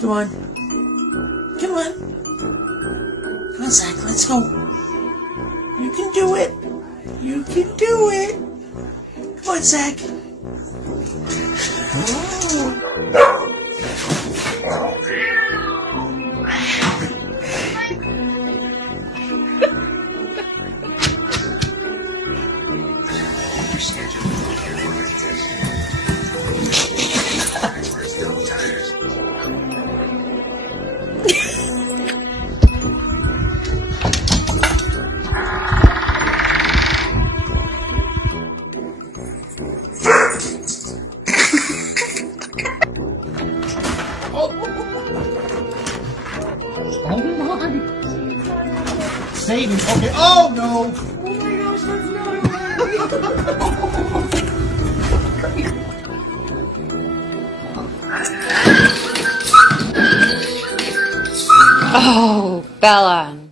Come on. Come on. Come on, Zach, let's go. You can do it. You can do it. Come on, Zach. Save him. Okay. Oh no! Oh my gosh, that's not Oh, Bella.